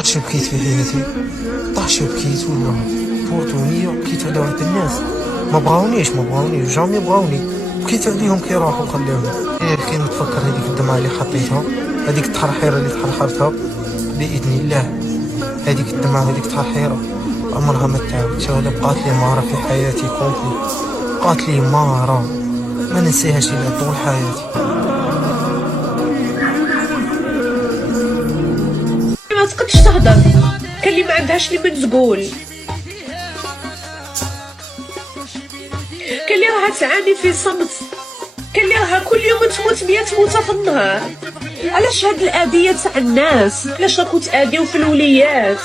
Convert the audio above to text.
عرفتش بكيت في حياتي، طاحت بكيت ولا فوتوني، بكيت على واحد الناس ما بغاونيش جامي بغاوني، بكيت عليهم كي راحوا خلاهم. كي نتفكر هذيك الدمعه اللي حطيتها، هذيك التحرحيره اللي تحرحرتها باذن الله، هذيك الدمعه هذيك التحرحيره عمرها ما تعاود. ولا بقات لي مارة في حياتي كومبلي، بقات لي مارة ما ننسيهاش الى طول حياتي. ما تقدش تهضر، كان اللي ما عندهاش اللي من تقول، كان اللي راها تعاني في صمت، كان اللي راها كل يوم تموت 100 موتة في النهار. علاش هاد الآذية تاع الناس؟ علاش راكو تآذيو في الوليات؟